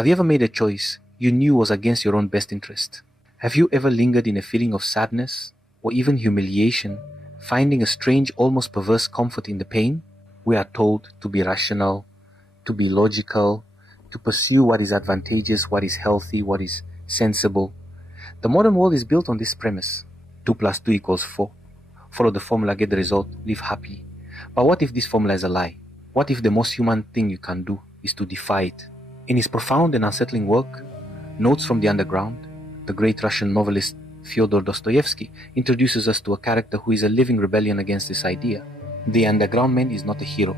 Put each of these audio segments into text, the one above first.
Have you ever made a choice you knew was against your own best interest? Have you ever lingered in a feeling of sadness or even humiliation, finding a strange, almost perverse comfort in the pain? We are told to be rational, to be logical, to pursue what is advantageous, what is healthy, what is sensible. The modern world is built on this premise: 2 plus 2 equals 4. Follow the formula, get the result, live happily. But what if this formula is a lie? What if the most human thing you can do is to defy it? In his profound and unsettling work, Notes from the Underground, the great Russian novelist Fyodor Dostoevsky introduces us to a character who is a living rebellion against this idea. The underground man is not a hero.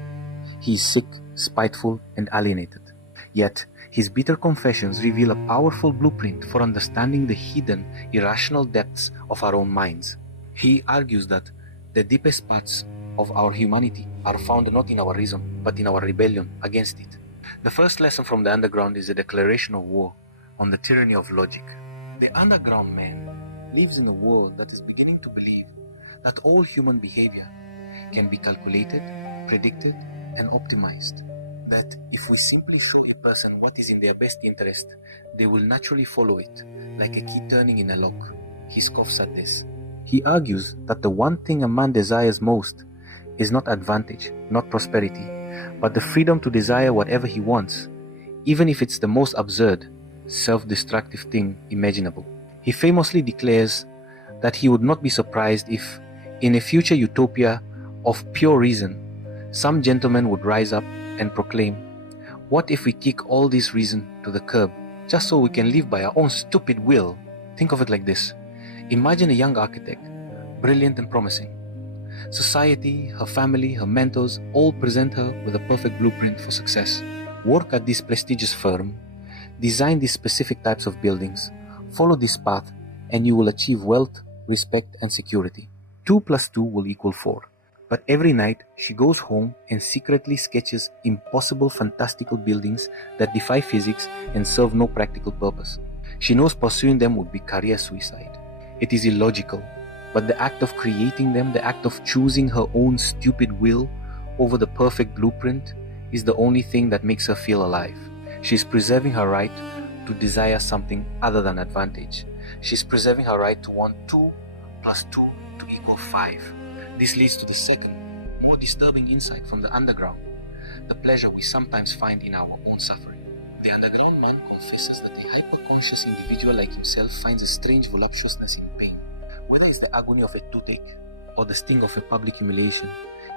He is sick, spiteful, and alienated. Yet, his bitter confessions reveal a powerful blueprint for understanding the hidden, irrational depths of our own minds. He argues that the deepest parts of our humanity are found not in our reason, but in our rebellion against it. The first lesson from the underground is a declaration of war on the tyranny of logic. The underground man lives in a world that is beginning to believe that all human behavior can be calculated, predicted, and optimized. That if we simply show a person what is in their best interest, they will naturally follow it, like a key turning in a lock. He scoffs at this. He argues that the one thing a man desires most is not advantage, not prosperity, but the freedom to desire whatever he wants, even if it's the most absurd, self-destructive thing imaginable. He famously declares that he would not be surprised if, in a future utopia of pure reason, some gentleman would rise up and proclaim, "What if we kick all this reason to the curb, just so we can live by our own stupid will?" Think of it like this. Imagine a young architect, brilliant and promising. Society, her family, her mentors all present her with a perfect blueprint for success. Work at this prestigious firm, design these specific types of buildings, follow this path, and you will achieve wealth, respect, and security. 2 plus 2 will equal 4. But every night, she goes home and secretly sketches impossible, fantastical buildings that defy physics and serve no practical purpose. She knows pursuing them would be career suicide. It is illogical, but the act of creating them, the act of choosing her own stupid will over the perfect blueprint, is the only thing that makes her feel alive. She is preserving her right to desire something other than advantage. She is preserving her right to want 2 plus 2 to equal 5. This leads to the second, more disturbing insight from the underground, the pleasure we sometimes find in our own suffering. The underground man confesses that a hyper-conscious individual like himself finds a strange voluptuousness in pain. Whether it's the agony of a toothache or the sting of a public humiliation,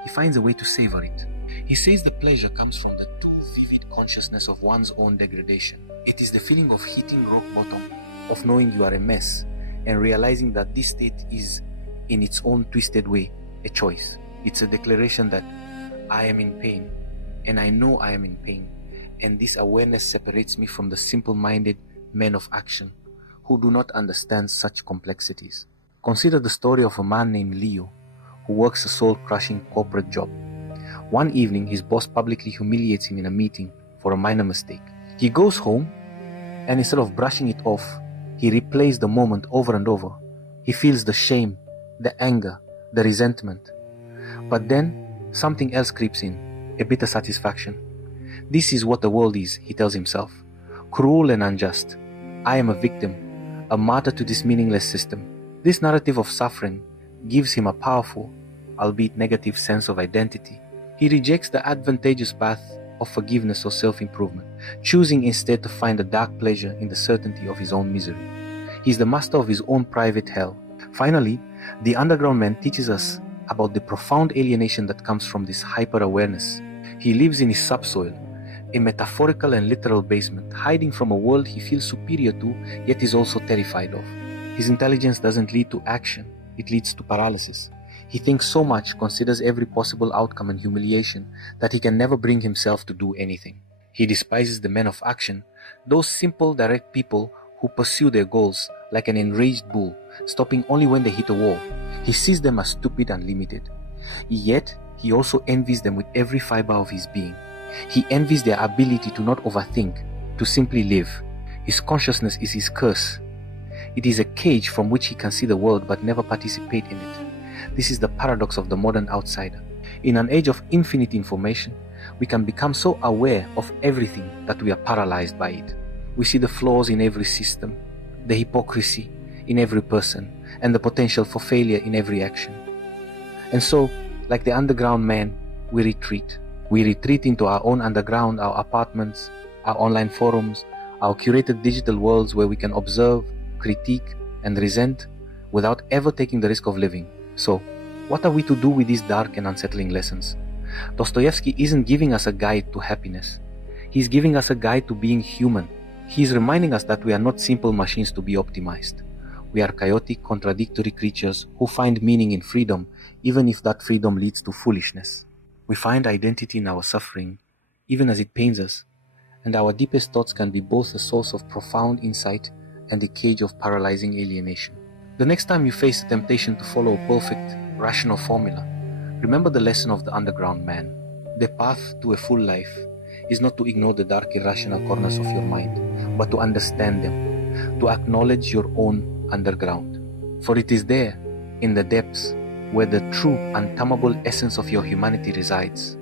he finds a way to savor it. He says the pleasure comes from the too vivid consciousness of one's own degradation. It is the feeling of hitting rock bottom, of knowing you are a mess, and realizing that this state is, in its own twisted way, a choice. It's a declaration that I am in pain, and I know I am in pain, and this awareness separates me from the simple-minded men of action who do not understand such complexities. Consider the story of a man named Leo who works a soul-crushing corporate job. One evening, his boss publicly humiliates him in a meeting for a minor mistake. He goes home, and instead of brushing it off, he replays the moment over and over. He feels the shame, the anger, the resentment. But then, something else creeps in, a bitter satisfaction. This is what the world is, he tells himself. Cruel and unjust. I am a victim, a martyr to this meaningless system. This narrative of suffering gives him a powerful, albeit negative sense of identity. He rejects the advantageous path of forgiveness or self-improvement, choosing instead to find a dark pleasure in the certainty of his own misery. He is the master of his own private hell. Finally, the underground man teaches us about the profound alienation that comes from this hyper-awareness. He lives in his subsoil, a metaphorical and literal basement, hiding from a world he feels superior to, yet is also terrified of. His intelligence doesn't lead to action, it leads to paralysis. He thinks so much, considers every possible outcome and humiliation, that he can never bring himself to do anything. He despises the men of action, those simple, direct people who pursue their goals like an enraged bull, stopping only when they hit a wall. He sees them as stupid and limited. Yet, he also envies them with every fiber of his being. He envies their ability to not overthink, to simply live. His consciousness is his curse. It is a cage from which he can see the world but never participate in it. This is the paradox of the modern outsider. In an age of infinite information, we can become so aware of everything that we are paralyzed by it. We see the flaws in every system, the hypocrisy in every person, and the potential for failure in every action. And so, like the underground man, we retreat. We retreat into our own underground, our apartments, our online forums, our curated digital worlds where we can observe, critique, and resent without ever taking the risk of living. So, what are we to do with these dark and unsettling lessons? Dostoevsky isn't giving us a guide to happiness. He's giving us a guide to being human. He's reminding us that we are not simple machines to be optimized. We are chaotic, contradictory creatures who find meaning in freedom, even if that freedom leads to foolishness. We find identity in our suffering, even as it pains us, and our deepest thoughts can be both a source of profound insight and a cage of paralyzing alienation. The next time you face the temptation to follow a perfect, rational formula, remember the lesson of the underground man. The path to a full life is not to ignore the dark, irrational corners of your mind, but to understand them, to acknowledge your own underground. For it is there, in the depths, where the true, untamable essence of your humanity resides.